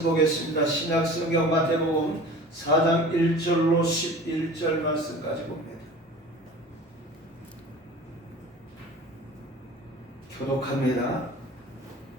보겠습니다. 신약성경 마태복음 4장 1절로 11절 말씀까지 봅니다. 교독합니다.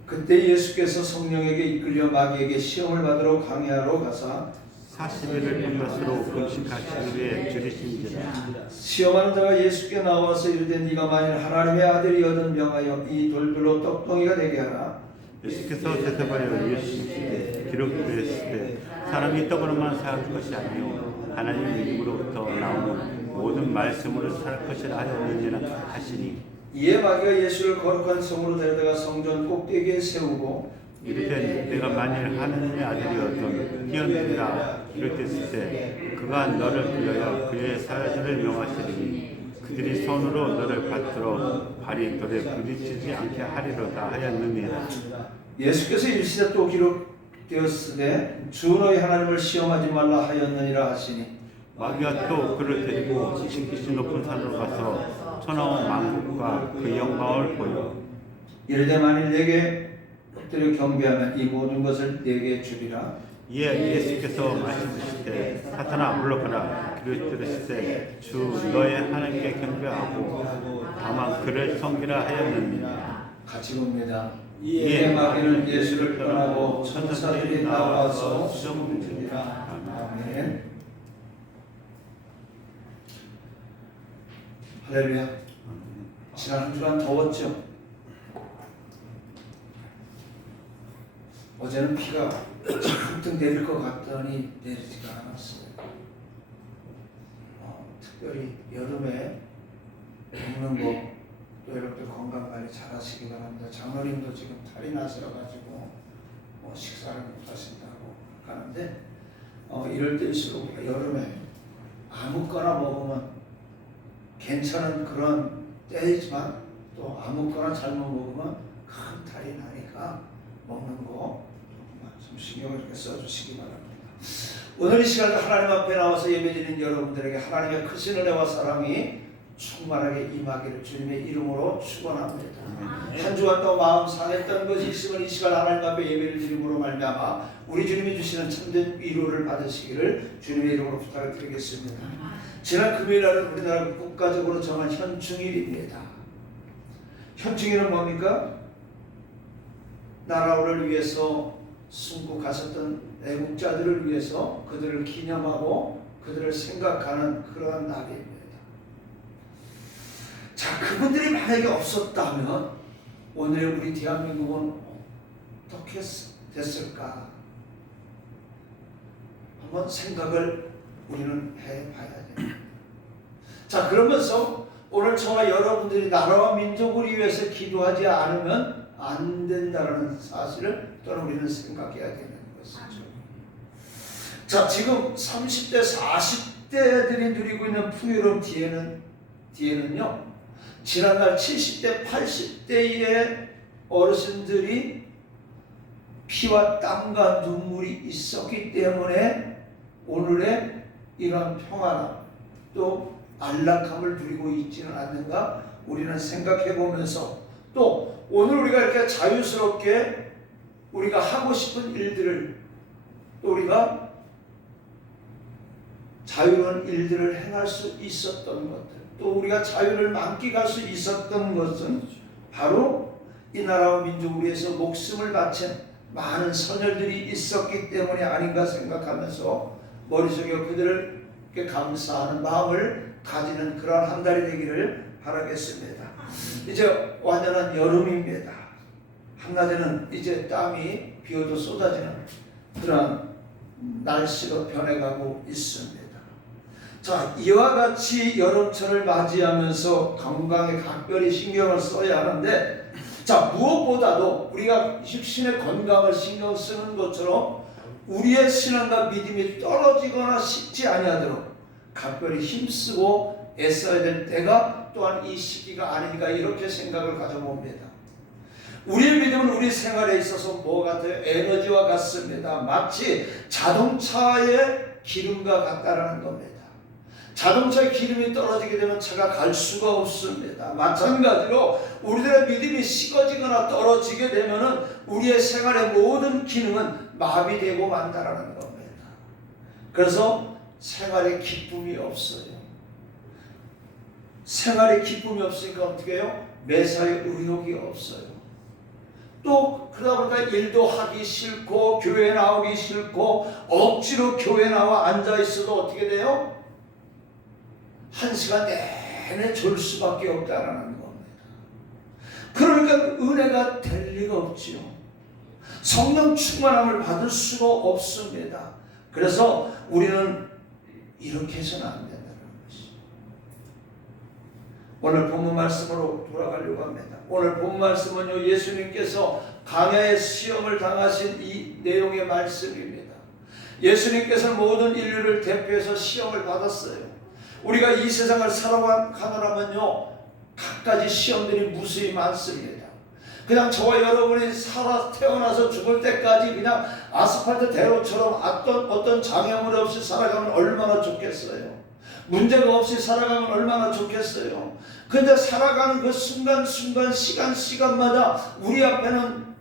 그때 예수께서 성령에게 이끌려 마귀에게 시험을 받으러 광야로 가사 40일을 분መስ으로 금식하시기에 들으신지라. 시험하는 자가 예수께 나와서 이르되 네가 만일 하나님의 아들이거든 명하여 이 돌들로 떡덩이가 되게 하라. 예수께서 대답하여 예수님께 기록되었을 때 사람이 떡으로만 살 것이 아니요 하나님의 입으로부터 나오는 모든 말씀으로 살 것이라 하였느니라 하시니, 이에 마귀가 예수를 거룩한 성으로 데려다가 성전 꼭대기에 세우고 이르되 내가 만일 하나님의 아들이었던 뛰어내리라 이르랬을 때 그가 너를 불러여 그의 사자들을 명하시리니 그들이 손으로 너를 받들어 발이 돌에 부딪히지 않게 하리로다 하였느니라. 예수께서 일시에 또 기록되었으되 주 너희 하나님을 시험하지 말라 하였느니라 하시니, 마귀가 또 그를 데리고 지극히 높은 산으로 가서 천하온 만국과 그 영광을 보여 이르되 만일 내게 엎드려 경배하면 이 모든 것을 내게 주리라. 이에 예수께서 말씀하시되 사탄아 물러가라. 그를 들으실 때 주 너의 하나님께 경배하고 다만 그를 섬기라 하였느니라. 같이 봅니다. 이에 마귀는 예수를 떠나고 천사들이 나와서 수정되리라. 아멘. 할렐루야. 지난 한 주간 더웠죠? 어제는 비가 잔뜩 내릴 것 같더니 내리지가 않았어요. 특별히 여름에 먹는 거 또 여러분들 건강 관리 잘 하시기 바랍니다. 장로님도 지금 탈이 나셔가지고 식사를 못 하신다고 하는데 이럴 때일수록 여름에 아무거나 먹으면 괜찮은 그런 때이지만 또 아무거나 잘못 먹으면 큰 탈이 나니까 먹는 거 좀 신경을 이렇게 써주시기 바랍니다. 오늘 이 시간 하나님 앞에 나와서 예배드리는 여러분들에게 하나님의 크신 은혜와 사랑이 충만하게 임하기를 주님의 이름으로 축원합니다. 한 주간 또 마음 상했던 것이 있으면 이 시간 하나님 앞에 예배를 드림으로 말미암아 우리 주님이 주시는 참된 위로를 받으시기를 주님의 이름으로 부탁을 드리겠습니다. 지난 금요일날은 우리나라 국가적으로 정한 현충일입니다. 현충일은 뭡니까? 나라를 위해서 숨고 가셨던 애국자들을 위해서 그들을 기념하고 그들을 생각하는 그러한 날입니다. 자, 그분들이 만약에 없었다면 오늘의 우리 대한민국은 어떻게 됐을까? 한번 생각을 우리는 해봐야 됩니다. 자, 그러면서 오늘 저와 여러분들이 나라와 민족을 위해서 기도하지 않으면 안 된다는 사실을 또한 우리는 생각해야 되는 것이죠. 자, 지금 30대, 40대들이 누리고 있는 풍요로움 뒤에는요, 지난날 70대, 80대의 어르신들이 피와 땀과 눈물이 있었기 때문에 오늘의 이런 평화나 또 안락함을 누리고 있지는 않는가 우리는 생각해 보면서 또 오늘 우리가 이렇게 자유스럽게 우리가 하고 싶은 일들을 또 우리가 자유로운 일들을 행할 수 있었던 것들 또 우리가 자유를 만끽할 수 있었던 것은 바로 이 나라와 민족을 위해서 목숨을 바친 많은 선열들이 있었기 때문이 아닌가 생각하면서 머릿속에 그들을 감사하는 마음을 가지는 그러한 한 달이 되기를 바라겠습니다. 이제 완연한 여름입니다. 한낮에는 이제 땀이 비오도 쏟아지는 그런 날씨로 변해가고 있습니다. 자, 이와 같이 여름철을 맞이하면서 건강에 각별히 신경을 써야 하는데, 자, 무엇보다도 우리가 육신의 건강을 신경 쓰는 것처럼 우리의 신앙과 믿음이 떨어지거나 식지 아니하도록 각별히 힘쓰고 애써야 될 때가 또한 이 시기가 아닌가 이렇게 생각을 가져봅니다. 우리의 믿음은 우리 생활에 있어서 뭐 같아요? 에너지와 같습니다. 마치 자동차의 기름과 같다라는 겁니다. 자동차의 기름이 떨어지게 되면 차가 갈 수가 없습니다. 마찬가지로 우리들의 믿음이 식어지거나 떨어지게 되면 우리의 생활의 모든 기능은 마비되고 만다라는 겁니다. 그래서 생활에 기쁨이 없어요. 생활에 기쁨이 없으니까 어떻게 해요? 매사에 의욕이 없어요. 또 그러다 보니까 일도 하기 싫고 교회 나오기 싫고 억지로 교회 나와 앉아있어도 어떻게 돼요? 1시간 내내 졸 수밖에 없다라는 겁니다. 그러니까 은혜가 될 리가 없지요. 성령 충만함을 받을 수가 없습니다. 그래서 우리는 이렇게 해서는 안 된다는 것이. 오늘 본문 말씀으로 돌아가려고 합니다. 오늘 본문 말씀은요, 예수님께서 광야의 시험을 당하신 이 내용의 말씀입니다. 예수님께서 모든 인류를 대표해서 시험을 받았어요. 우리가 이 세상을 살아가느라면요, 갖가지 시험들이 무수히 많습니다. 그냥 저와 여러분이 태어나서 죽을 때까지 그냥 아스팔트 대로처럼 어떤 장애물 없이 살아가면 얼마나 좋겠어요. 문제가 없이 살아가면 얼마나 좋겠어요. 근데 살아가는 그 순간순간 시간마다 우리 앞에는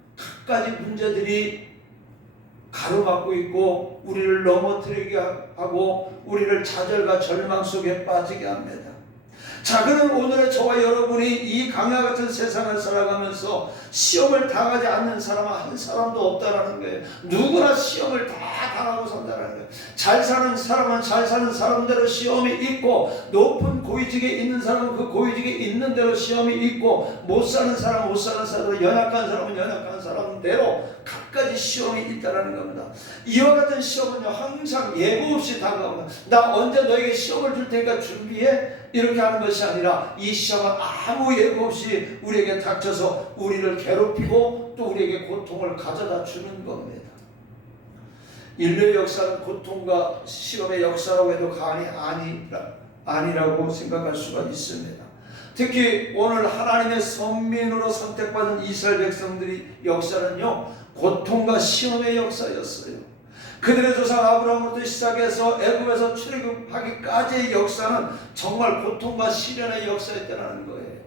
갖가지 문제들이 가로막고 있고 우리를 넘어뜨리게 하고 우리를 좌절과 절망 속에 빠지게 합니다. 자, 그럼 오늘의 저와 여러분이 이 강야 같은 세상을 살아가면서 시험을 당하지 않는 사람은 한 사람도 없다라는 거예요. 누구나 시험을 다 당하고 산다는 거예요. 잘 사는 사람은 잘 사는 사람대로 시험이 있고, 높은 고위직에 있는 사람은 그 고위직에 있는 대로 시험이 있고, 못 사는 사람은 못 사는 사람대로, 연약한 사람은 연약한 사람대로 갖가지 시험이 있다라는 겁니다. 이와 같은 시험은요, 항상 예고 없이 다가옵니다. 나 언제 너에게 시험을 줄 테니까 준비해? 이렇게 하는 것이 아니라 이 시험은 아무 예고 없이 우리에게 닥쳐서 우리를 괴롭히고 또 우리에게 고통을 가져다 주는 겁니다. 인류의 역사는 고통과 시험의 역사라고 해도 과언이 아니라고 생각할 수가 있습니다. 특히 오늘 하나님의 선민으로 선택받은 이스라엘 백성들의 역사는요, 고통과 시험의 역사였어요. 그들의 조상 아브라함부터 시작해서 애굽에서 출애굽하기까지의 역사는 정말 고통과 시련의 역사였다는 거예요.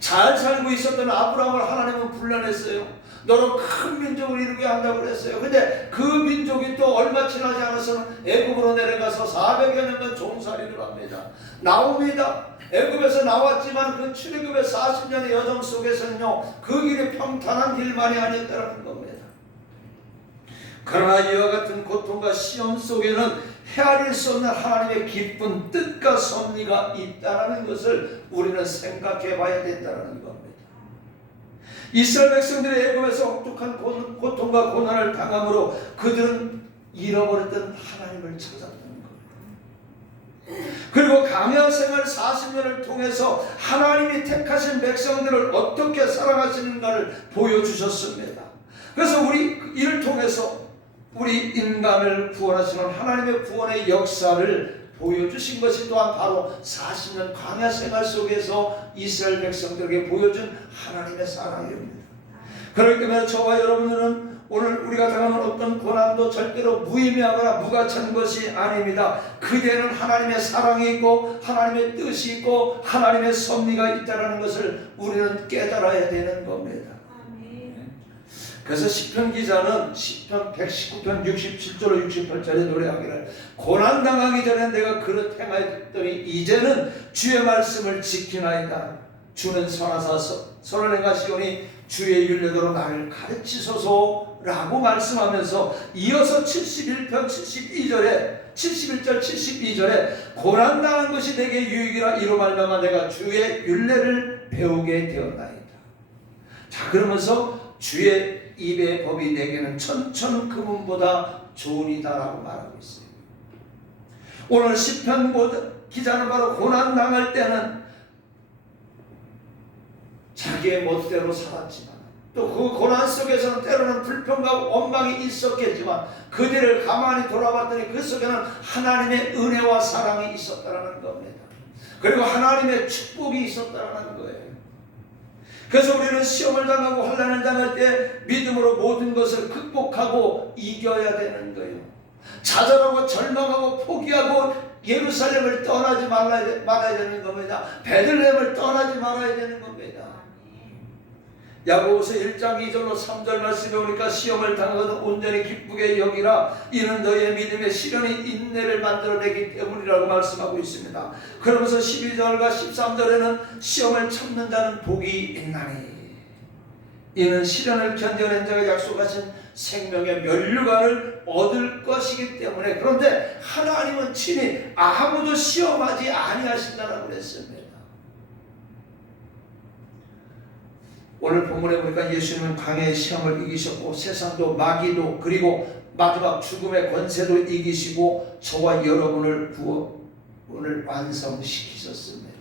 잘 살고 있었던 아브라함을 하나님은 불러냈어요. 너는 큰 민족을 이루게 한다고 그랬어요. 근데 그 민족이 또 얼마 지나지 않아서는 애굽으로 내려가서 400여 년간 종살이를 합니다. 나옵니다. 애굽에서 나왔지만 그 출애굽의 40년의 여정 속에서는요, 그 길이 평탄한 길만이 아니었다는 겁니다. 그러나 이와 같은 고통과 시험 속에는 헤아릴 수 없는 하나님의 기쁜 뜻과 섭리가 있다는 것을 우리는 생각해 봐야 된다는 겁니다. 이스라엘 백성들이 애굽에서 혹독한 고통과 고난을 당함으로 그들은 잃어버렸던 하나님을 찾았다는 겁니다. 그리고 광야 생활 40년을 통해서 하나님이 택하신 백성들을 어떻게 사랑하시는가를 보여주셨습니다. 그래서 우리 이를 통해서 우리 인간을 구원하시는 하나님의 구원의 역사를 보여주신 것이 또한 바로 40년 광야 생활 속에서 이스라엘 백성들에게 보여준 하나님의 사랑입니다. 그렇기 때문에 저와 여러분들은 오늘 우리가 당하는 어떤 고난도 절대로 무의미하거나 무가치한 것이 아닙니다. 그대는 하나님의 사랑이 있고 하나님의 뜻이 있고 하나님의 섭리가 있다는 것을 우리는 깨달아야 되는 겁니다. 그래서 시편 기자는 시편 119편 67절로 68절에 노래하기를, 고난당하기 전에 내가 그릇 행하였더니 이제는 주의 말씀을 지키나이다. 주는 선하사 선을 행하시오니 주의 율례대로 나를 가르치소서라고 말씀하면서 이어서 71편 71절 72절에 고난당한 것이 내게 유익이라 이로 말미암아 내가 주의 율례를 배우게 되었나이다. 자, 그러면서 주의 입의 법이 내게는 천천 금은보다 좋으니다라고 말하고 있어요. 오늘 시편 기자는 바로 고난당할 때는 자기의 멋대로 살았지만 또 그 고난 속에서는 때로는 불평과 원망이 있었겠지만 그들을 가만히 돌아봤더니 그 속에는 하나님의 은혜와 사랑이 있었다는 겁니다. 그리고 하나님의 축복이 있었다는 거예요. 그래서 우리는 시험을 당하고 환난을 당할 때 믿음으로 모든 것을 극복하고 이겨야 되는 거예요. 좌절하고 절망하고 포기하고 예루살렘을 떠나지 말아야 되는 겁니다. 베들레헴을 떠나지 말아야 되는 겁니다. 야고보서 1장 2절로 3절 말씀에 오니까 시험을 당하거든 온전히 기쁘게 여기라 이는 너희의 믿음의 시련이 인내를 만들어내기 때문이라고 말씀하고 있습니다. 그러면서 12절과 13절에는 시험을 참는 자는 복이 있나니 이는 시련을 견뎌낸 자가 약속하신 생명의 면류관을 얻을 것이기 때문에. 그런데 하나님은 친히 아무도 시험하지 아니하신다라고 그랬습니다. 오늘 본문에 보니까 예수님은 광야의 시험을 이기셨고 세상도 마귀도 그리고 마지막 죽음의 권세도 이기시고 저와 여러분을 구원을 완성시키셨습니다.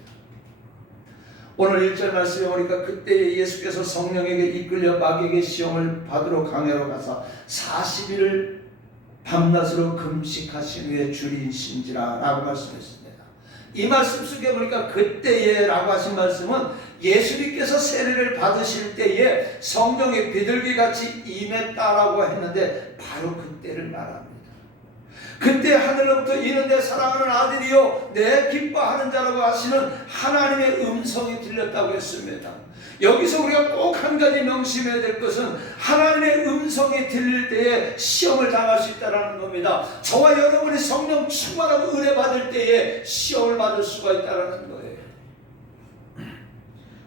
오늘 1절 말씀에 보니까 그때 예수께서 성령에게 이끌려 마귀에게 시험을 받으러 광야로 가서 40일을 밤낮으로 금식하신 후에 줄이신지라 라고 말씀했습니다. 이 말씀 속에 보니까 그때에 라고 하신 말씀은 예수님께서 세례를 받으실 때에 성령의 비둘기같이 임했다라고 했는데 바로 그때를 말합니다. 그때 하늘로부터 이는 내 사랑하는 아들이요 내 기뻐하는 자라고 하시는 하나님의 음성이 들렸다고 했습니다. 여기서 우리가 꼭 한 가지 명심해야 될 것은 하나님의 음성이 들릴 때에 시험을 당할 수 있다는 겁니다. 저와 여러분이 성령 충만하고 은혜 받을 때에 시험을 받을 수가 있다는 거예요.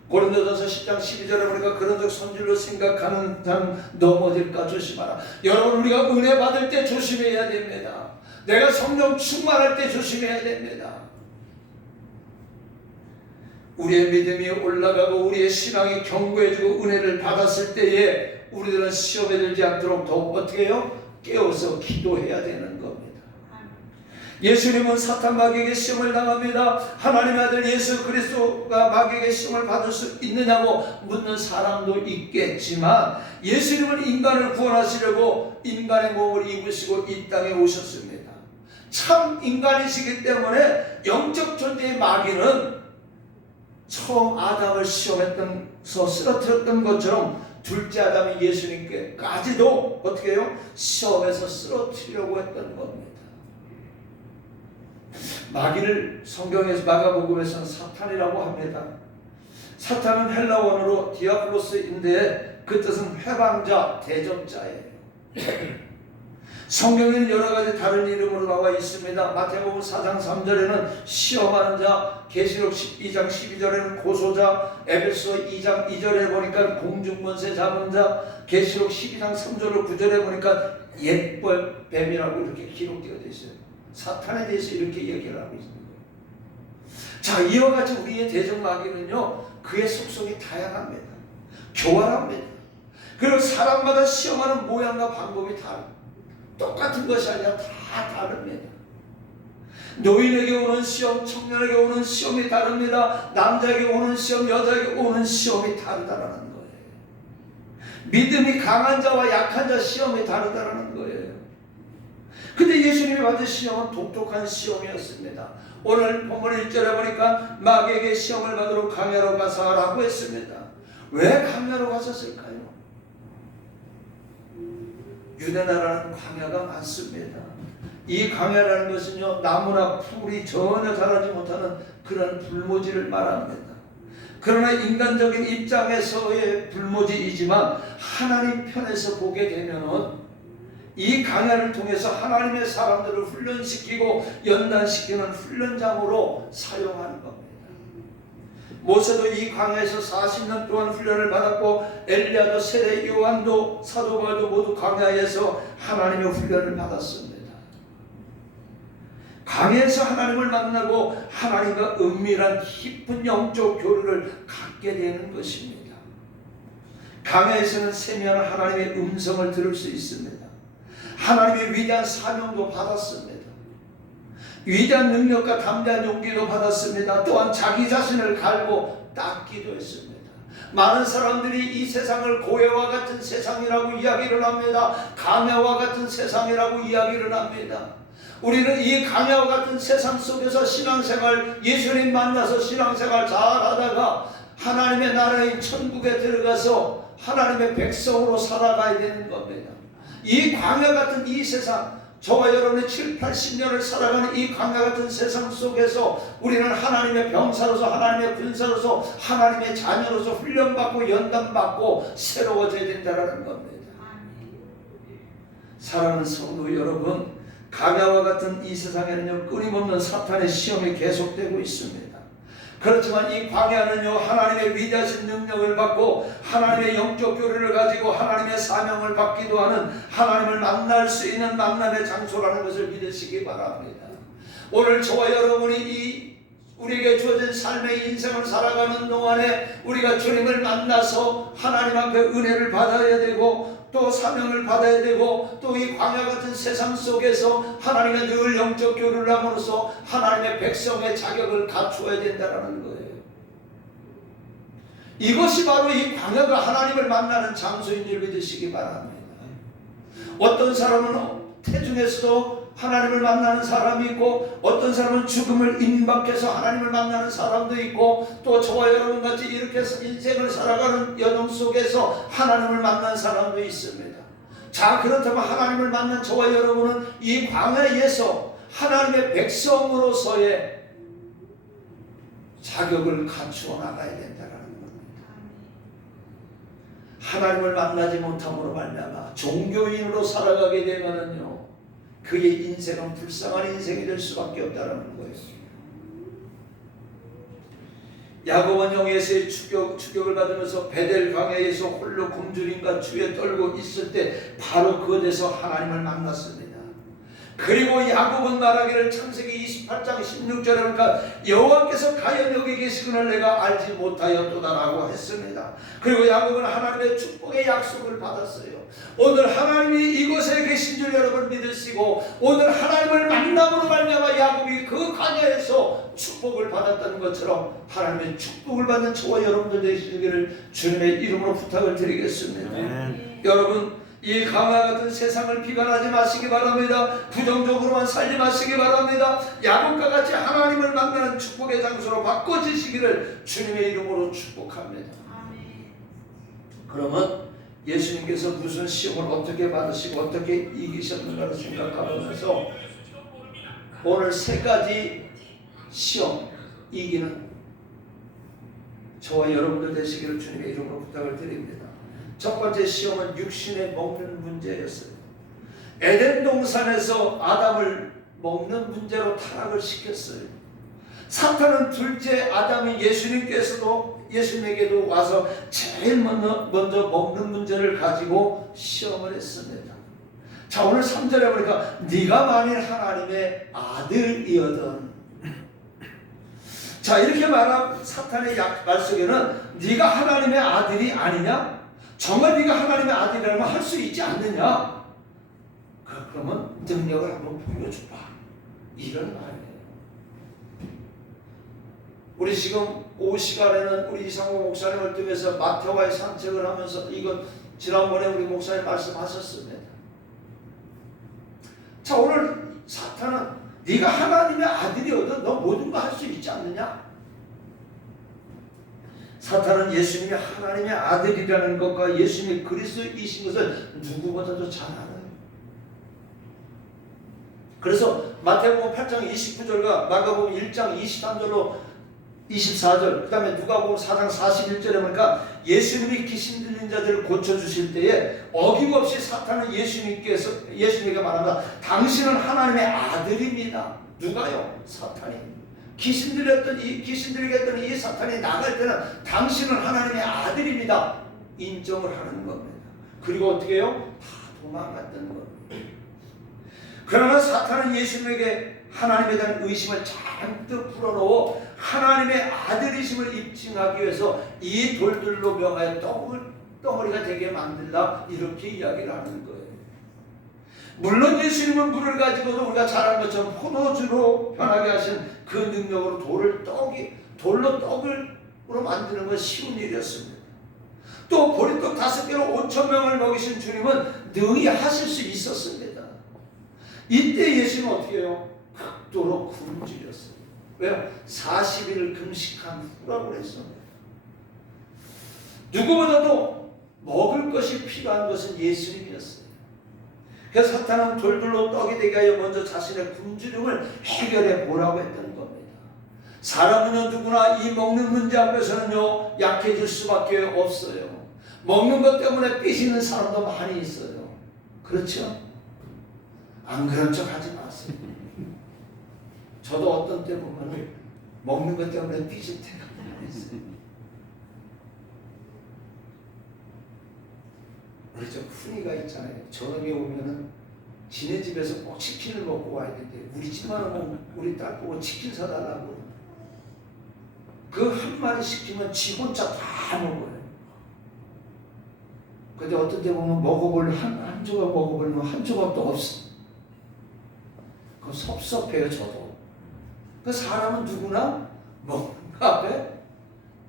고린도전서 10장 12절에 보니까 그런 적 선질로 생각하는 자는 넘어질까 조심하라. 여러분 우리가 은혜 받을 때 조심해야 됩니다. 내가 성령 충만할 때 조심해야 됩니다. 우리의 믿음이 올라가고 우리의 신앙이 견고해지고 은혜를 받았을 때에 우리들은 시험에 들지 않도록 더욱 어떻게 해요? 깨어서 기도해야 되는 겁니다. 예수님은 사탄 마귀에게 시험을 당합니다. 하나님의 아들 예수 그리스도가 마귀에게 시험을 받을 수 있느냐고 묻는 사람도 있겠지만 예수님은 인간을 구원하시려고 인간의 몸을 입으시고 이 땅에 오셨습니다. 참 인간이시기 때문에 영적 존재의 마귀는 처음 아담을 시험했던서 쓰러뜨렸던 것처럼 둘째 아담이 예수님께까지도 어떻게 해요? 시험에서 쓰러뜨리려고 했던 겁니다. 마귀를 성경에서 마가복음에서는 사탄이라고 합니다. 사탄은 헬라어로 디아블로스인데 그 뜻은 해방자, 대적자예요. 성경에는 여러 가지 다른 이름으로 나와 있습니다. 마태복음 4장 3절에는 시험하는 자, 계시록 12장 12절에는 고소자, 에베소 2장 2절에 보니까 공중권세 잡은 자, 계시록 12장 3절로 9절에 보니까 옛뱀이라고 이렇게 기록되어 있어요. 사탄에 대해서 이렇게 얘기를 하고 있습니다. 자, 이와 같이 우리의 대적 마귀는요, 그의 속성이 다양합니다. 교활합니다. 그리고 사람마다 시험하는 모양과 방법이 다릅니다. 똑같은 것이 아니라 다 다릅니다. 노인에게 오는 시험, 청년에게 오는 시험이 다릅니다. 남자에게 오는 시험, 여자에게 오는 시험이 다르다는 거예요. 믿음이 강한 자와 약한 자 시험이 다르다는 거예요. 근데 예수님이 받은 시험은 독특한 시험이었습니다. 오늘 본문 1절에 보니까 마귀에게 시험을 받으러 광야로 가서라고 했습니다. 왜 광야로 가셨을까요? 유대나라는 광야가 많습니다. 이 광야라는 것은요, 나무나 풀이 전혀 자라지 못하는 그런 불모지를 말합니다. 그러나 인간적인 입장에서의 불모지이지만 하나님 편에서 보게 되면은 이 광야를 통해서 하나님의 사람들을 훈련시키고 연단시키는 훈련장으로 사용하는 겁니다. 모세도 이 광야에서 40년 동안 훈련을 받았고 엘리야도 세례 요한도 사도 바울도 모두 광야에서 하나님의 훈련을 받았습니다. 광야에서 하나님을 만나고 하나님과 은밀한 깊은 영적 교류를 갖게 되는 것입니다. 광야에서는 세미한 하나님의 음성을 들을 수 있습니다. 하나님의 위대한 사명도 받았습니다. 위대한 능력과 담대한 용기도 받았습니다. 또한 자기 자신을 갈고 닦기도 했습니다. 많은 사람들이 이 세상을 고해와 같은 세상이라고 이야기를 합니다. 광야와 같은 세상이라고 이야기를 합니다. 우리는 이 광야와 같은 세상 속에서 신앙생활, 예수님 만나서 신앙생활 잘하다가 하나님의 나라인 천국에 들어가서 하나님의 백성으로 살아가야 되는 겁니다. 이 광야 같은 이 세상, 저와 여러분의 7, 80년을 살아가는 이 광야 같은 세상 속에서 우리는 하나님의 병사로서, 하나님의 군사로서, 하나님의 자녀로서 훈련받고 연단받고 새로워져야 된다는 겁니다. 사랑하는 성도 여러분, 광야와 같은 이 세상에는요, 끊임없는 사탄의 시험이 계속되고 있습니다. 그렇지만 이 광야는요, 하나님의 위대하신 능력을 받고 하나님의 영적 교류를 가지고 하나님의 사명을 받기도 하는, 하나님을 만날 수 있는 만남의 장소라는 것을 믿으시기 바랍니다. 오늘 저와 여러분이 우리에게 주어진 삶의 인생을 살아가는 동안에 우리가 주님을 만나서 하나님 앞에 은혜를 받아야 되고, 또 사명을 받아야 되고, 또 이 광야 같은 세상 속에서 하나님의 늘 영적 교류를 함으로써 하나님의 백성의 자격을 갖추어야 된다는 거예요. 이것이 바로 이 광야가 하나님을 만나는 장소인 줄 믿으시기 바랍니다. 어떤 사람은 태중에서도 하나님을 만나는 사람이 있고, 어떤 사람은 죽음을 임박해서 하나님을 만나는 사람도 있고, 또 저와 여러분같이 이렇게 인생을 살아가는 여정 속에서 하나님을 만난 사람도 있습니다. 자, 그렇다면 하나님을 만난 저와 여러분은 이 광야에서 하나님의 백성으로서의 자격을 갖추어 나가야 된다는 겁니다. 하나님을 만나지 못함으로 말미암아 종교인으로 살아가게 되면은요, 그의 인생은 불쌍한 인생이 될 수밖에 없다는 거예요. 야곱은 형에서의 추격을 받으면서 베델 광야에서 홀로 굶주림과 추위에 떨고 있을 때 바로 그곳에서 하나님을 만났습니다. 그리고 야곱은 말하기를, 창세기 28장 16절에 보니까 여호와께서 과연 여기 계시구나 내가 알지 못하였도다라고 했습니다. 그리고 야곱은 하나님의 축복의 약속을 받았어요. 오늘 하나님이 이곳에 계신 줄 여러분 믿으시고, 오늘 하나님을 만남으로 말미암아 야곱이 그 광야에서 축복을 받았다는 것처럼 하나님의 축복을 받는 저와 여러분들 되시기를 주님의 이름으로 부탁을 드리겠습니다. 여러분, 이 광야 같은 세상을 비관하지 마시기 바랍니다. 부정적으로만 살지 마시기 바랍니다. 야곱과 같이 하나님을 만나는 축복의 장소로 바꿔지시기를 주님의 이름으로 축복합니다. 그러면 예수님께서 무슨 시험을 어떻게 받으시고 어떻게 이기셨는가를 생각하면서 오늘 세 가지 시험 이기는 저와 여러분들 되시기를 주님의 이름으로 부탁을 드립니다. 첫 번째 시험은 육신에 먹는 문제였어요. 에덴 동산에서 아담을 먹는 문제로 타락을 시켰어요. 사탄은 둘째 아담인 예수님에게도 와서 제일 먼저 먹는 문제를 가지고 시험을 했습니다. 자, 오늘 3절에 보니까 네가 만일 하나님의 아들이거든. 자, 이렇게 말한 사탄의 말 속에는 네가 하나님의 아들이 아니냐? 정말 네가 하나님의 아들이라면 할 수 있지 않느냐? 그러면 능력을 한번 보여줘봐, 이런 말이에요. 우리 지금 오후 시간에는 우리 이상호 목사님을 통해서 마태와의 산책을 하면서 이것 지난번에 우리 목사님 말씀하셨습니다. 자, 오늘 사탄은 네가 하나님의 아들이어도 너 모든 거 할 수 있지 않느냐? 사탄은 예수님이 하나님의 아들이라는 것과 예수님이 그리스도이신 것을 누구보다도 잘 알아요. 그래서 마태복음 8장 29절과 마가복음 1장 23절로 24절, 그 다음에 누가복음 4장 41절에 보니까 예수님이 귀신 들린 자들을 고쳐주실 때에 어김없이 사탄은 예수님에게 말합니다. 당신은 하나님의 아들입니다. 누가요? 사탄이. 귀신 들리게 했던 이 사탄이 나갈 때는 당신은 하나님의 아들입니다, 인정을 하는 겁니다. 그리고 어떻게 해요? 다 도망갔던 겁니다. 그러나 사탄은 예수님에게 하나님에 대한 의심을 잔뜩 풀어놓고 하나님의 아들이심을 입증하기 위해서 이 돌들로 명하여 덩어리가 되게 만들라, 이렇게 이야기를 하는 거예요. 물론 예수님은 물을 가지고도 우리가 잘 아는 것처럼 포도주로 변하게 하신 그 능력으로 돌로 떡으로 만드는 건 쉬운 일이었습니다. 또 보리떡 5개로 5,000명을 먹이신 주님은 능히 하실 수 있었습니다. 이때 예수님은 어떻게 해요? 극도로 굶주렸어요. 왜요? 40일을 금식한 후라고 그랬습니다. 누구보다도 먹을 것이 필요한 것은 예수님이었어요. 그래서 사탄은 돌돌로 떡이 되게 하여 먼저 자신의 굶주림을 해결해 보라고 했던 겁니다. 사람은요 누구나 이 먹는 문제 앞에서는요 약해질 수밖에 없어요. 먹는 것 때문에 삐지는 사람도 많이 있어요. 그렇죠? 안 그런 척 하지 마세요. 저도 어떤 때 보면 먹는 것 때문에 삐질 때가 많이 있어요. 우리 저 훈이가 있잖아요. 저녁에 오면은 지네 집에서 꼭 치킨을 먹고 와야 되는데 우리 집만 오면 우리 딸 보고 치킨 사달라고 그 한 마리 시키면 지 혼자 다 먹어요. 근데 어떤 때 보면 먹어볼 한 조각 먹어보면 한 조각도 없어. 그거 섭섭해요. 저도. 그 사람은 누구나 먹는 거 앞에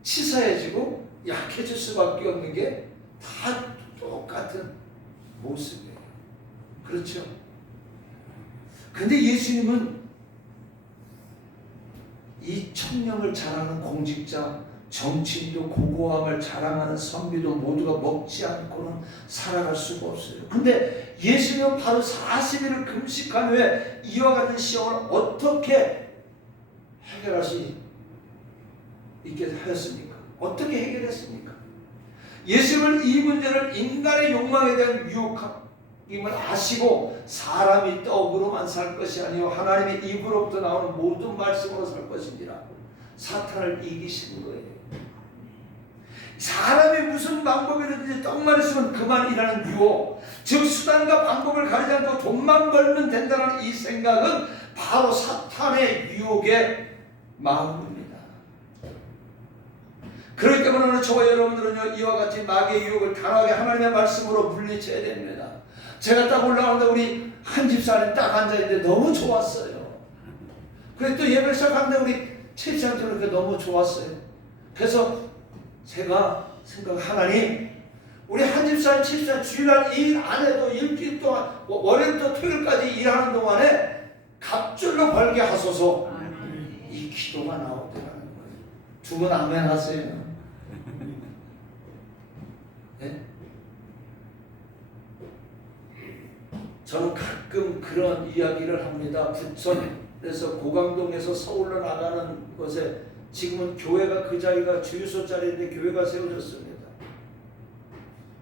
치사해지고 약해질 수밖에 없는 게 다 똑같은 모습이에요. 그렇죠? 근데 예수님은 이 청렴을 자랑하는 공직자, 정치인도 고고함을 자랑하는 선비도 모두가 먹지 않고는 살아갈 수가 없어요. 근데 예수님은 바로 40일을 금식한 후에 이와 같은 시험을 어떻게 해결할 수 있게 하였습니까? 어떻게 해결했습니까? 예수님은 이 문제를 인간의 욕망에 대한 유혹임을 아시고 사람이 떡으로만 살 것이 아니요 하나님의 입으로부터 나오는 모든 말씀으로 살 것이니라. 사탄을 이기신 거예요. 사람이 무슨 방법이든지 떡만 있으면 그만이라는 유혹, 즉 수단과 방법을 가리지 않고 돈만 벌면 된다는 이 생각은 바로 사탄의 유혹의 마음입니다. 그렇기 때문에 오늘 저와 여러분들은요 이와 같이 마귀의 유혹을 단호하게 하나님의 말씀으로 물리쳐야 됩니다. 제가 딱 올라오는데 우리 한 집사님 딱 앉아있는데 너무 좋았어요. 그래서 또 예배 시작하는데 우리 최지한테 그렇게 너무 좋았어요. 그래서 제가 하나님 우리 한 집사님 최지한 주일날 일 안 해도 일주일 동안 월요일부터 토요일까지 일하는 동안에 갑절로 벌게 하소서. 이 기도가 나오더라는 거예요. 두 분 아멘 하세요. 네? 저는 가끔 그런 이야기를 합니다. 부천에서 고강동에서 서울로 나가는 곳에 지금은 교회가 그 자리가 주유소 자리인데 교회가 세워졌습니다.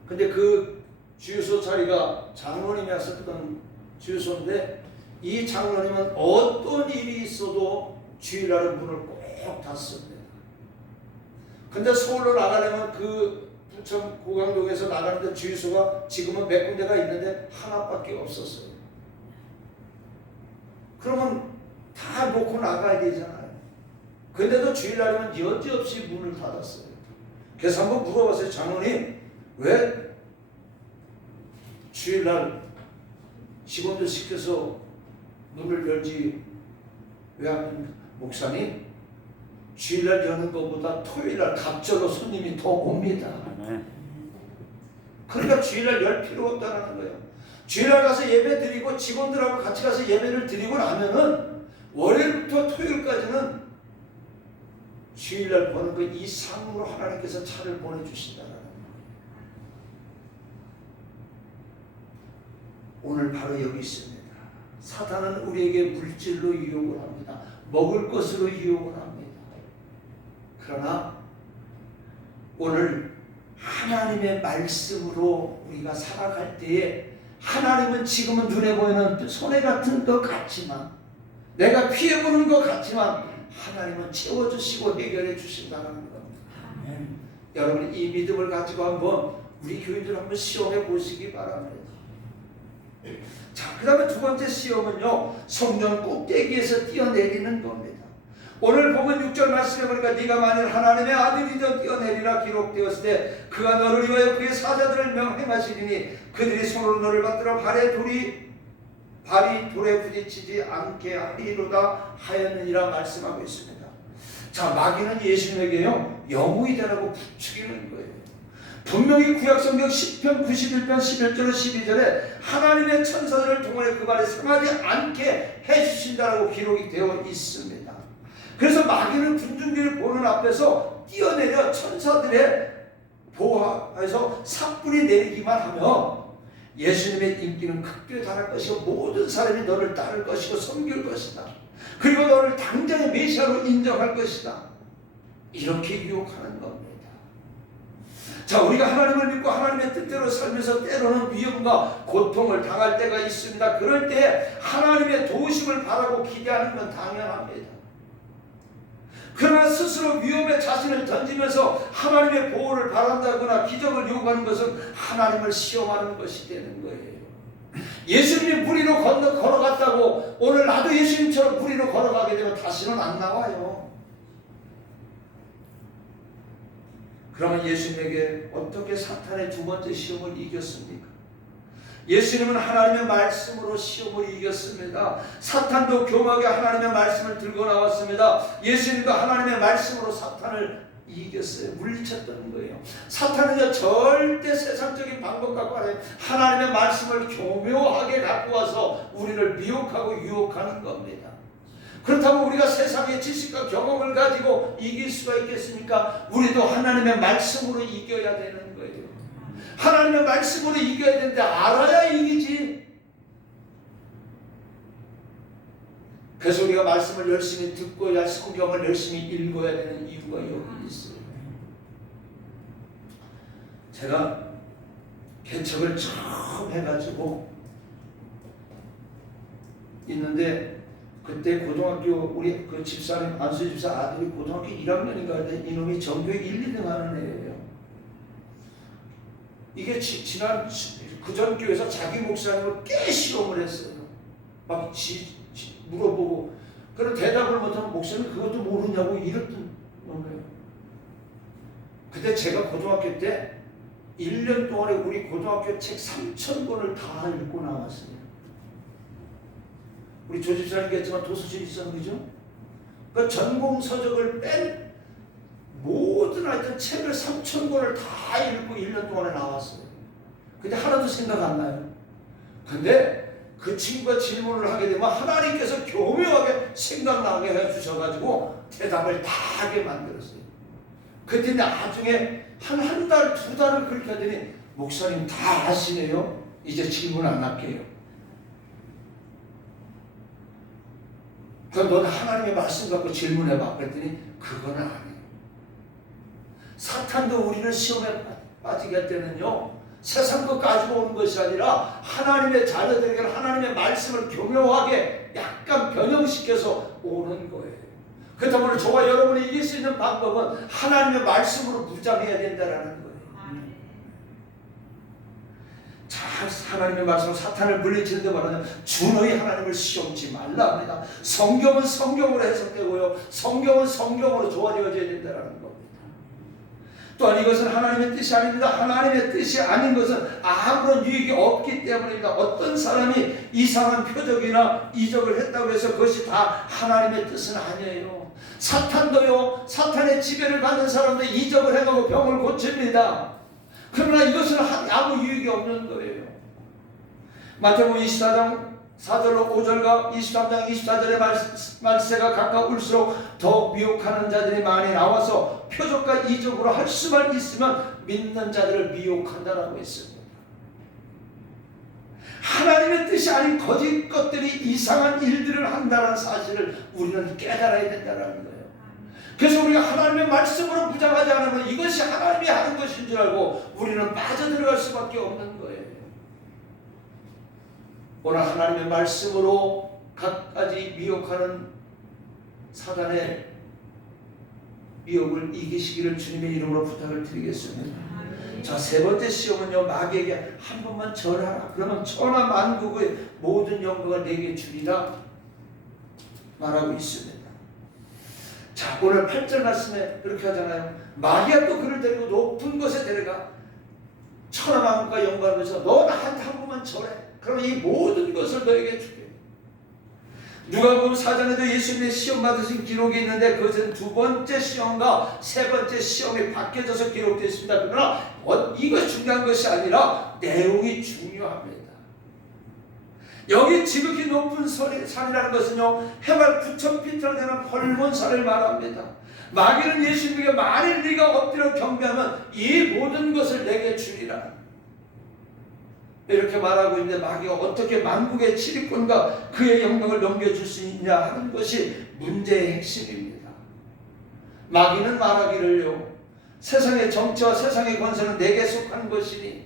근데 그 주유소 자리가 장로님이 하셨던 주유소인데 이 장로님은 어떤 일이 있어도 주일날 문을 꼭 닫습니다. 근데 서울로 나가려면 그 부천 고강동에서 나가는데 주유소가 지금은 몇 군데가 있는데 하나밖에 없었어요. 그러면 다 놓고 나가야 되잖아요. 근데도 주일날이면 여지없이 문을 닫았어요. 그래서 한번 물어봤어요. 장로님 왜 주일날 직원들 시켜서 문을 열지 왜 하면 목사님 주일날 여는 것보다 토요일날 갑절로 손님이 더 옵니다. 그러니까 주일날 열 필요 없다는 거예요. 주일날 가서 예배 드리고 직원들하고 같이 가서 예배를 드리고 나면은 월요일부터 토요일까지는 주일날 버는 것 이상으로 하나님께서 차를 보내주신다는 거예요. 오늘 바로 여기 있습니다. 사탄은 우리에게 물질로 유혹을 합니다. 먹을 것으로 유혹을 합니다. 그러나 오늘 하나님의 말씀으로 우리가 살아갈 때에 하나님은 지금은 눈에 보이는 손해 같은 것 같지만 내가 피해보는 것 같지만 하나님은 채워주시고 해결해 주신다는 겁니다. 여러분 이 믿음을 가지고 한번 우리 교인들 한번 시험해 보시기 바랍니다. 자, 그 다음에 두 번째 시험은요 성전 꼭대기에서 뛰어내리는 겁니다. 오늘 보면 6절 말씀해 보니까 네가 만일 하나님의 아들이여 뛰어내리라 기록되었을 때 그가 너를 위하여 그의 사자들을 명행하시리니 그들이 손으로 너를 받들어 발이 돌에 부딪히지 않게 하리로다 하였느니라 말씀하고 있습니다. 자, 마귀는 예수님에게요 영웅이 되라고 부추기는 거예요. 분명히 구약성경 10편 91편 11절 12절에 하나님의 천사들을 동원해 그 발에 상하지 않게 해주신다라고 기록이 되어 있습니다. 그래서 마귀는 군중들을 보는 앞에서 뛰어내려 천사들의 보호하에서 삭불이 내리기만 하면 예수님의 인기는 극도에 달할 것이고 모든 사람이 너를 따를 것이고 섬길 것이다. 그리고 너를 당장의 메시아로 인정할 것이다. 이렇게 유혹하는 겁니다. 자, 우리가 하나님을 믿고 하나님의 뜻대로 살면서 때로는 위험과 고통을 당할 때가 있습니다. 그럴 때 하나님의 도우심을 바라고 기대하는 건 당연합니다. 그러나 스스로 위험에 자신을 던지면서 하나님의 보호를 바란다거나 기적을 요구하는 것은 하나님을 시험하는 것이 되는 거예요. 예수님이 무리로 걸어갔다고 오늘 나도 예수님처럼 무리로 걸어가게 되면 다시는 안 나와요. 그러면 예수님에게 어떻게 사탄의 두 번째 시험을 이겼습니까? 예수님은 하나님의 말씀으로 시험을 이겼습니다. 사탄도 교묘하게 하나님의 말씀을 들고 나왔습니다. 예수님도 하나님의 말씀으로 사탄을 이겼어요. 물리쳤던 거예요. 사탄은요 절대 세상적인 방법 갖고 아니에요. 하나님의 말씀을 교묘하게 갖고 와서 우리를 미혹하고 유혹하는 겁니다. 그렇다고 우리가 세상의 지식과 경험을 가지고 이길 수가 있겠습니까? 우리도 하나님의 말씀으로 이겨야 되는 거예요. 하나님의 말씀으로 이겨야 되는데 알아야 이기지. 그래서 우리가 말씀을 열심히 듣고 성경을 열심히 읽어야 되는 이유가 여기 있어요. 제가 개척을 처음 해가지고 있는데 그때 고등학교 우리 그 집사님 안수 집사 아들이 고등학교 1학년인가 하는데 이놈이 전교에 1, 2등 하는 애예요. 이게 지난 그전 교회에서 자기 목사님을 꽤 시험을 했어요. 막 물어보고 그런 대답을 못하면 목사님 그것도 모르냐고 이랬던 거예요. 그때 제가 고등학교 때 1년 동안에 우리 고등학교 책 3,000권을 다 읽고 나왔어요. 우리 조집사님께지만 도서실이 있었는 거죠. 그 전공 서적을 뺀 모든 하여튼 책을 3,000권을 다 읽고 1년 동안에 나왔어요. 근데 하나도 생각 안 나요. 근데 그 친구가 질문을 하게 되면 하나님께서 교묘하게 생각나게 해주셔가지고 대답을 다 하게 만들었어요. 그때 나중에 한 달, 두 달을 그렇게 하더니 목사님 다 아시네요. 이제 질문 안 할게요. 그럼 너는 하나님의 말씀 갖고 질문해봐. 그랬더니 그건 아니에요. 사탄도 우리를 시험에 빠지게 할 때는요 세상 것 가지고 오는 것이 아니라 하나님의 자녀들에게는 하나님의 말씀을 교묘하게 약간 변형시켜서 오는 거예요. 그렇다면 저와 여러분이 이길 수 있는 방법은 하나님의 말씀으로 무장해야 된다는 거예요. 잘 하나님의 말씀으로 사탄을 물리치는데 말하면 준의 하나님을 시험치 말라 합니다. 성경은 성경으로 해석되고요 성경은 성경으로 조화되어져야 된다는 겁니다. 또한 이것은 하나님의 뜻이 아닙니다. 하나님의 뜻이 아닌 것은 아무런 유익이 없기 때문입니다. 어떤 사람이 이상한 표적이나 이적을 했다고 해서 그것이 다 하나님의 뜻은 아니에요. 사탄도요 사탄의 지배를 받는 사람도 이적을 해가고 병을 고칩니다. 그러나 이것은 아무 유익이 없는 거예요. 마태복음 24장 4절로 5절과 23장 24절의 말세가 가까울수록 더욱 미혹하는 자들이 많이 나와서 표적과 이적으로 할 수만 있으면 믿는 자들을 미혹한다라고 했습니다. 하나님의 뜻이 아닌 거짓 것들이 이상한 일들을 한다는 사실을 우리는 깨달아야 된다는 거예요. 그래서 우리가 하나님의 말씀으로 무장하지 않으면 이것이 하나님이 하는 것인 줄 알고 우리는 빠져들어갈 수밖에 없는 거예요. 오늘 하나님의 말씀으로 갖가지 미혹하는 사단의 미혹을 이기시기를 주님의 이름으로 부탁을 드리겠습니다. 자, 세 번째 시험은요 마귀에게 한 번만 절하라. 그러면 천하 만국의 모든 영광을 내게 주리라 말하고 있습니다. 자, 오늘 8절 말씀에 그렇게 하잖아요. 마귀가 또 그를 데리고 높은 곳에 데려가 천하 만국과 영광을 위해서 너 나한테 한 번만 절해. 그러면 이 모든 것을 너에게 주게. 누가복음 4장에도 예수님의 시험 받으신 기록이 있는데 그것은 두 번째 시험과 세 번째 시험이 바뀌어져서 기록되어 있습니다. 그러나 이것이 중요한 것이 아니라 내용이 중요합니다. 여기 지극히 높은 산이라는 것은요 해발 9,000피트나 되는 헐몬 산을 말합니다. 마귀는 예수님에게 만일 네가 엎드려 경배하면 이 모든 것을 내게 주리라. 이렇게 말하고 있는데 마귀가 어떻게 만국의 치리권과 그의 영광을 넘겨줄 수 있냐 하는 것이 문제의 핵심입니다. 마귀는 말하기를요, 세상의 정치와 세상의 권세는 내게 속한 것이니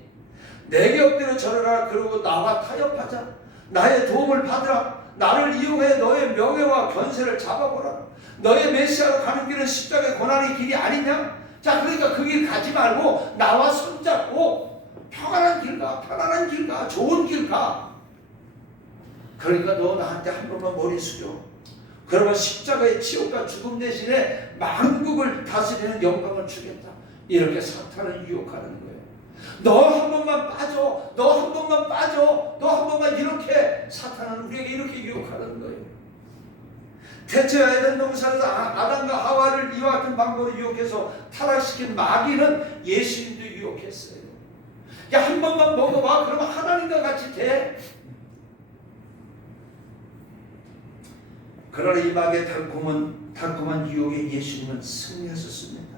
내게 엎드려 절하라. 그러고 나와 타협하자. 나의 도움을 받으라. 나를 이용해 너의 명예와 권세를 잡아보라. 너의 메시아로 가는 길은 십자가의 고난의 길이 아니냐? 자, 그러니까 그 길 가지 말고 나와 손잡고 평안한 길 가, 편안한 길 가, 좋은 길 가. 그러니까 너 나한테 한 번만 머리 숙여. 그러면 십자가의 지옥과 죽음 대신에 만국을 다스리는 영광을 주겠다. 이렇게 사탄을 유혹하는 거예요. 너 한 번만 빠져, 너 한 번만 빠져, 너 한 번만, 이렇게 사탄은 우리에게 이렇게 유혹하는 거예요. 대체 에덴 동산에서 아담과 하와를 이와 같은 방법으로 유혹해서 타락시킨 마귀는 예수님도 유혹했어요. 야, 한 번만 먹어봐. 그러면 하나님과 같이 돼. 그러나 이 마귀의 달콤한 유혹에 예수님은 승리하셨습니다.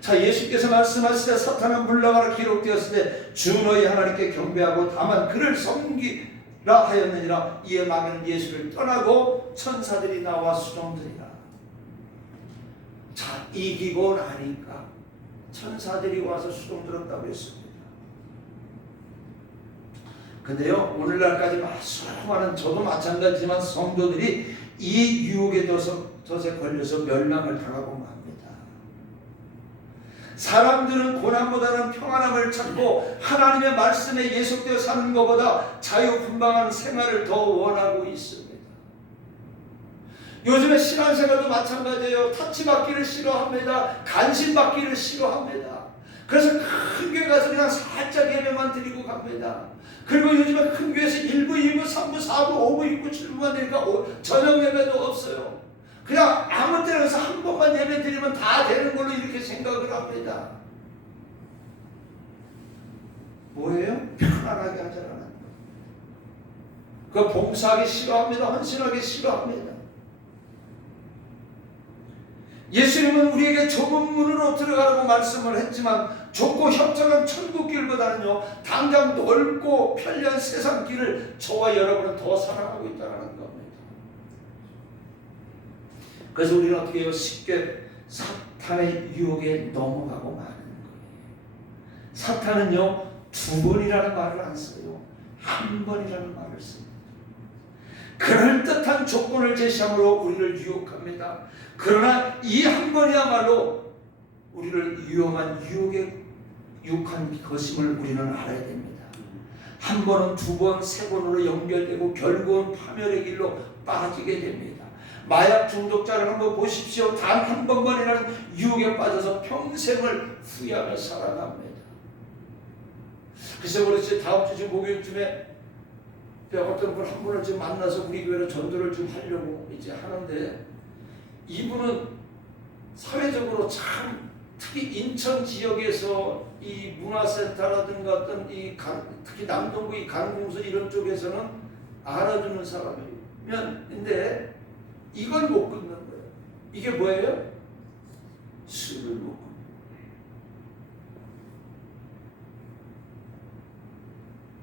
자, 예수께서 말씀하시되 사탄은 물러가라 기록되었을 때 주 너희 하나님께 경배하고 다만 그를 섬기라 하였느니라. 이에 마귀는 예수를 떠나고 천사들이 나와 수종드리라. 자, 이기고 나니까 천사들이 와서 수종들었다고 했습니다. 근데요, 오늘날까지 수많은, 저도 마찬가지지만 성도들이 이 유혹의 덫에 걸려서 멸망을 당하고 맙니다. 사람들은 고난보다는 평안함을 찾고 하나님의 말씀에 예속되어 사는 것보다 자유분방한 생활을 더 원하고 있습니다. 요즘에 신앙생활도 마찬가지예요. 타치받기를 싫어합니다. 간신받기를 싫어합니다. 그래서 큰 교회 가서 그냥 살짝 예배만 드리고 갑니다. 그리고 요즘에 큰 교회에서 1부, 2부, 3부, 4부, 5부, 6부, 7부만 되니까 저녁 예배도 없어요. 그냥 아무 때나 가서 한 번만 예배 드리면 다 되는 걸로 이렇게 생각을 합니다. 뭐예요? 편안하게 하자라는 거예요. 그 봉사하기 싫어합니다. 헌신하기 싫어합니다. 예수님은 우리에게 좁은 문으로 들어가라고 말씀을 했지만 좁고 협착한 천국길보다는요, 당장 넓고 편리한 세상 길을 저와 여러분은 더 사랑하고 있다는 겁니다. 그래서 우리는 어떻게 해요? 쉽게 사탄의 유혹에 넘어가고 마는 거예요. 사탄은요, 두 번이라는 말을 안 써요. 한 번이라는 말을 씁니다. 그럴듯한 조건을 제시함으로 우리를 유혹합니다. 그러나 이 한 번이야말로 우리를 위험한 유혹에 유혹한 것임을 우리는 알아야 됩니다. 한 번은 두 번, 세 번으로 연결되고 결국은 파멸의 길로 빠지게 됩니다. 마약 중독자를 한번 보십시오. 단 한 번만이라는 유혹에 빠져서 평생을 후회하며 살아갑니다. 그래서 그렇지, 다음 주 목요일쯤에 어떤 분 한 분을 지금 만나서 우리 교회로 전도를 좀 하려고 이제 하는데, 이분은 사회적으로 참, 특히 인천 지역에서 이 문화센터라든가 어떤 특히 남동구 이 강동서 이런 쪽에서는 알아주는 사람이면인데 이걸 못 끊는 거예요. 이게 뭐예요? 술을 못 끊는.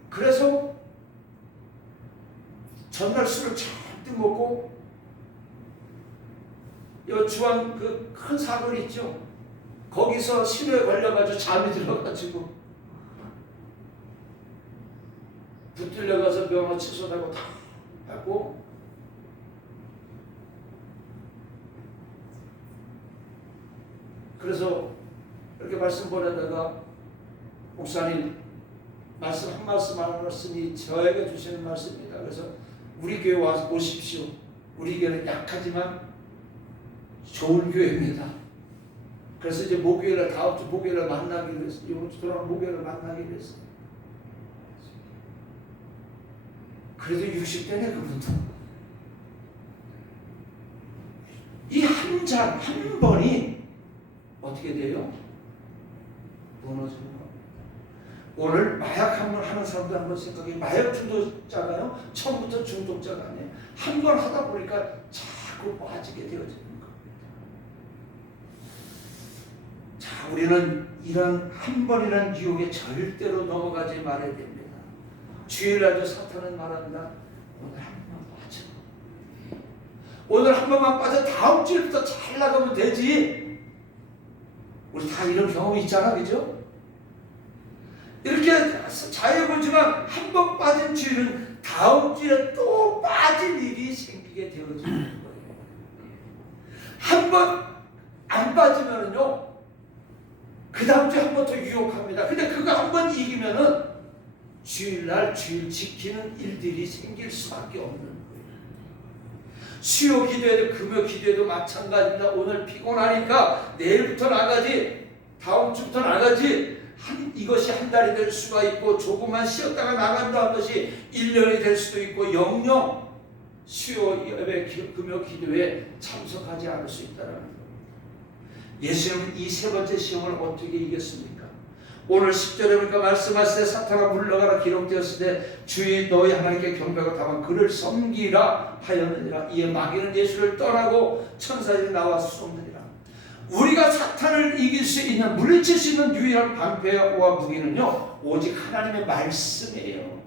그래서 전날 술을 잔뜩 먹고 이 주한 그 큰 사거리 있죠. 거기서 신호에 걸려가지고 잠이 들어가지고 붙들려 가서 병원 취소하고 다 하고, 그래서 이렇게 말씀 보내다가 목사님 말씀 한 말씀 안 하셨으니 저에게 주시는 말씀입니다. 그래서 우리 교회 와서 오십시오. 우리 교회는 약하지만 좋은 교회입니다. 그래서 이제 목요일에 다음 주 목요일에 만나기로 했어요. 이번 주 돌아오는 목요일에 만나기로 했어요. 그래도 60대네 그분도. 이 한 잔, 한 번이 어떻게 돼요? 무너지는 겁니다. 오늘 마약 한 번 하는 사람도 한번 생각해. 마약 중독자가요, 처음부터 중독자가 아니에요. 한 번 하다 보니까 자꾸 빠지게 되어지는. 자, 우리는 이런 한 번이란 유혹에 절대로 넘어가지 말아야 됩니다. 주일날도 사탄은 말합니다. 오늘 한 번만 빠져. 오늘 한 번만 빠져 다음 주일부터 잘 나가면 되지. 우리 다 이런 경험이 있잖아, 그죠? 이렇게 자유보지만 한 번 빠진 주일은 다음 주에 또 빠질 일이 생기게 되어지는 거예요. 한 번 안 빠지면은요, 그 다음 주에 한 번 더 유혹합니다. 근데 그거 한 번 이기면은 주일날 주일 지키는 일들이 생길 수밖에 없는 거예요. 수요 기도에도 금요 기도에도 마찬가지입니다. 오늘 피곤하니까 내일부터 나가지, 다음 주부터 나가지. 이것이 한 달이 될 수가 있고, 조금만 쉬었다가 나간다 한 것이 1년이 될 수도 있고, 영영 수요 예배 금요 기도에 참석하지 않을 수 있다는 겁니다. 예수님은 이 세 번째 시험을 어떻게 이겼습니까? 오늘 10절에 보니까 말씀하실 때 사탄아 물러가라 기록되었을 때 주의 너희 하나님께 경배하고 다만 그를 섬기라 하였느니라. 이에 마귀는 예수를 떠나고 천사들이 나와 쏘느니라. 우리가 사탄을 이길 수 있는, 물리칠 수 있는 유일한 방패와 무기는요, 오직 하나님의 말씀이에요.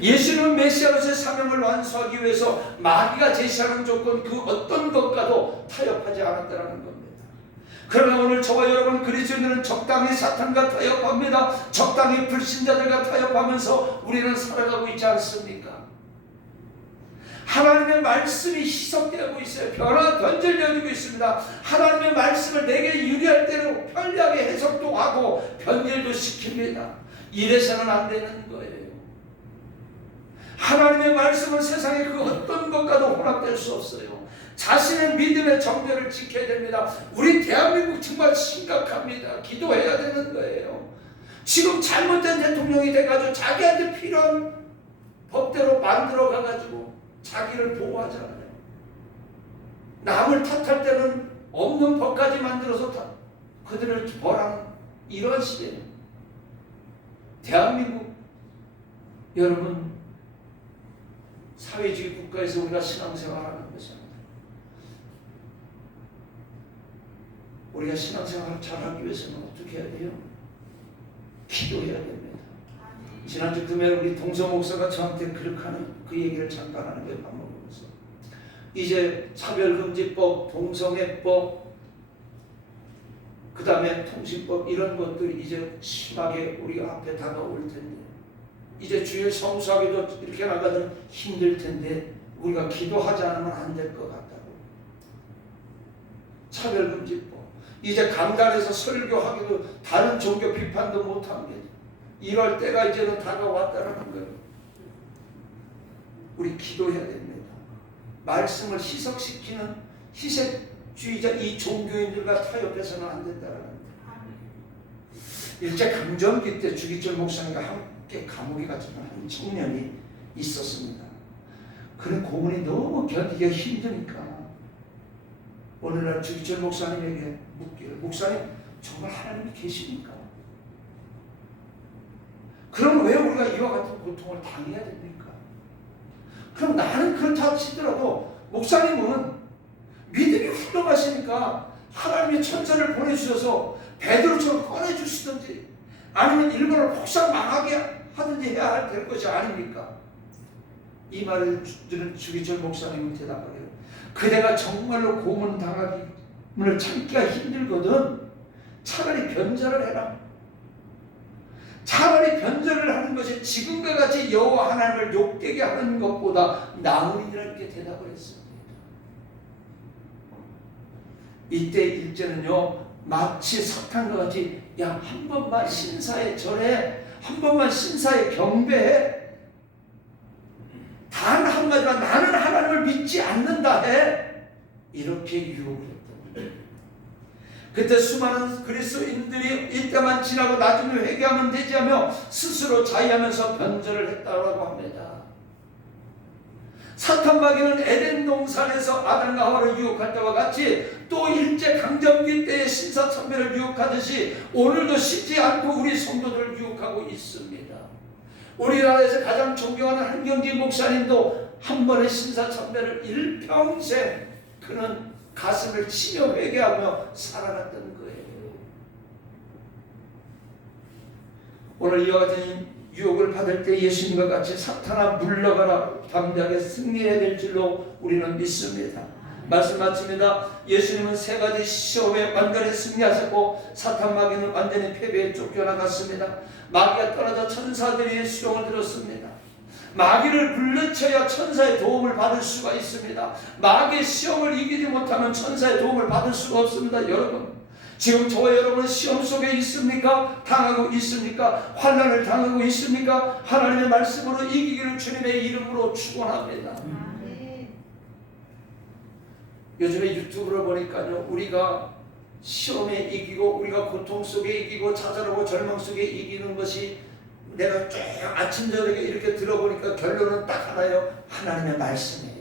예수님은 메시아로서의 사명을 완수하기 위해서 마귀가 제시하는 조건 그 어떤 것과도 타협하지 않았다는 겁니다. 그러나 오늘 저와 여러분 그리스도인들은 적당히 사탄과 타협합니다. 적당히 불신자들과 타협하면서 우리는 살아가고 있지 않습니까? 하나님의 말씀이 희석되고 있어요. 변질되어지고 있습니다. 하나님의 말씀을 내게 유리할 대로 편리하게 해석도 하고 변질도 시킵니다. 이래서는 안 되는 거예요. 하나님의 말씀은 세상의 그 어떤 것과도 혼합될 수 없어요. 자신의 믿음의 정죄를 지켜야 됩니다. 우리 대한민국 정말 심각합니다. 기도해야 되는 거예요. 지금 잘못된 대통령이 돼가지고 자기한테 필요한 법대로 만들어 가가지고 자기를 보호하잖아요. 남을 탓할 때는 없는 법까지 만들어서 그들을 벌하는 이런 시대예요. 대한민국 여러분, 사회주의 국가에서 우리가 신앙생활하는 것입니다. 우리가 신앙생활을 잘하기 위해서는 어떻게 해야 돼요? 기도해야 됩니다. 지난주 금요일 우리 동서 목사가 저한테 그렇게 하는 그 얘기를 잠깐 하는 거예요. 밥 먹으면서 이제 차별금지법, 동성애법, 그 다음에 통신법, 이런 것들이 이제 심하게 우리가 앞에 다가올 텐데, 이제 주일 성수하기도 이렇게 나가면 힘들 텐데 우리가 기도하지 않으면 안 될 것 같다고. 차별금지법, 이제 강단에서 설교하기도 다른 종교 비판도 못합니다. 이럴 때가 이제는 다가왔다는 거예요. 우리 기도해야 됩니다. 말씀을 희석시키는 희색주의자 이 종교인들과 타협해서는 안 된다는 거예요. 일제강점기 때 주기철 목사님과 함께 감옥에 갇힌 한 청년이 있었습니다. 그런 고문이 너무 견디기가 힘드니까 오늘날 주기철 목사님에게 묻기를, 목사님 정말 하나님이 계십니까? 그럼 왜 우리가 이와 같은 고통을 당해야 됩니까? 그럼 나는 그렇다 치더라도 목사님은 믿음이 훌륭하시니까 하나님의 천사를 보내주셔서 베드로처럼 꺼내주시든지 아니면 일본을 혹시 망하게 하든지 해야 될 것이 아닙니까? 이 말을 들은 주기철 목사님은 대답하기를, 그대가 정말로 고문당하기를 참기가 힘들거든 차라리 변절을 해라. 차라리 변절을 하는 것이 지금과 같이 여호와 하나님을 욕되게 하는 것보다 나으리라, 이렇게 대답을 했습니다. 이때 일제는요 마치 사탄과 같이 야 한 번만 신사에 절해, 한 번만 신사에 경배해, 단 한마디만 나는 하나님을 믿지 않는다 해, 이렇게 유혹을 했던 거예요. 그때 수많은 그리스도인들이 이때만 지나고 나중에 회개하면 되지 하며 스스로 자의하면서 변절을 했다고 합니다. 사탄 마귀는 에덴 동산에서 아담과 하와를 유혹할 때와 같이 또 일제강점기 때의 신사참배를 유혹하듯이 오늘도 쉬지 않고 우리 성도들을 유혹하고 있습니다. 우리나라에서 가장 존경하는 한경진 목사님도 한 번의 신사참배를 일평생 그는 가슴을 치며 회개하며 살아갔던 거예요. 오늘 이와 같은 유혹을 받을 때 예수님과 같이 사탄아 물러가라 담대하게 승리해야 될 줄로 우리는 믿습니다. 말씀 마칩니다. 예수님은 세 가지 시험에 완전히 승리하셨고 사탄 마귀는 완전히 패배에 쫓겨나갔습니다. 마귀가 떠나자 천사들이 수종을 들었습니다. 마귀를 물리쳐야 천사의 도움을 받을 수가 있습니다. 마귀의 시험을 이기지 못하면 천사의 도움을 받을 수가 없습니다. 여러분, 지금 저와 여러분은 시험 속에 있습니까? 당하고 있습니까? 환난을 당하고 있습니까? 하나님의 말씀으로 이기기를 주님의 이름으로 축원합니다. 요즘에 유튜브를 보니까요, 우리가 시험에 이기고 우리가 고통 속에 이기고 좌절하고 절망 속에 이기는 것이 내가 쭉 아침 저녁에 이렇게 들어보니까 결론은 딱 하나예요. 하나님의 말씀이에요.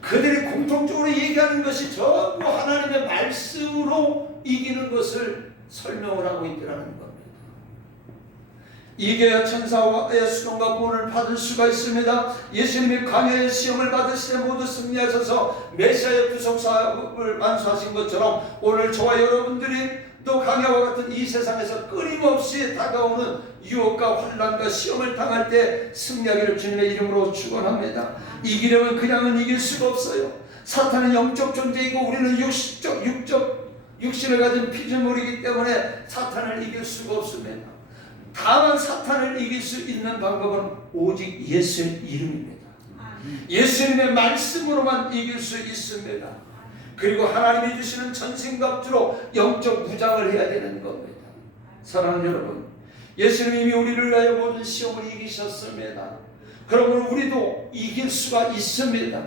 그들이 공통적으로 얘기하는 것이 전부 하나님의 말씀으로 이기는 것을 설명을 하고 있더라는 겁니다. 이겨야 천사와의 수종과 구원을 받을 수가 있습니다. 예수님이 광야의 시험을 받으실 때 모두 승리하셔서 메시아의 구속사역을 완수하신 것처럼 오늘 저와 여러분들이 또 광야와 같은 이 세상에서 끊임없이 다가오는 유혹과 환난과 시험을 당할 때 승리하기를 주님의 이름으로 축원합니다. 이기려면 그냥은 이길 수가 없어요. 사탄은 영적 존재이고 우리는 육신을 가진 피조물이기 때문에 사탄을 이길 수가 없습니다. 다만 사탄을 이길 수 있는 방법은 오직 예수의 이름입니다. 예수님의 말씀으로만 이길 수 있습니다. 그리고 하나님이 주시는 전신갑주로 영적 무장을 해야 되는 겁니다. 사랑하는 여러분, 예수님이 우리를 위하여 모든 시험을 이기셨습니다. 그러면 우리도 이길 수가 있습니다.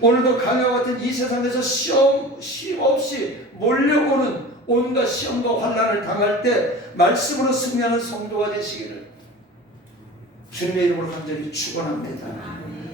오늘도 강야와 같은 이 세상에서 쉼 없이 몰려오는 온갖 시험과 환난을 당할 때 말씀으로 승리하는 성도가 되시기를 주님의 이름으로 간절히 축원합니다.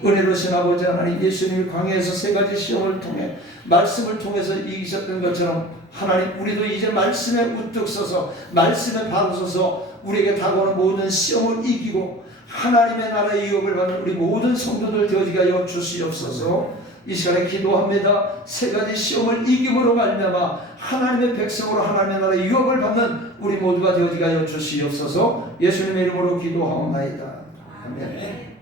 은혜로신 아버지 하나님, 예수님이 광야에서 세 가지 시험을 통해 말씀을 통해서 이기셨던 것처럼 하나님, 우리도 이제 말씀에 우뚝 서서 말씀에 바로 서서 우리에게 다가오는 모든 시험을 이기고 하나님의 나라의 유업을 받는 우리 모든 성도들 되어지게 하여 주시옵소서. 이 시간에 기도합니다. 세 가지 시험을 이김으로 말미암아 하나님의 백성으로 하나님의 나라의 유업을 받는 우리 모두가 되어지게 하여 주시옵소서. 예수님의 이름으로 기도하옵나이다. 아멘.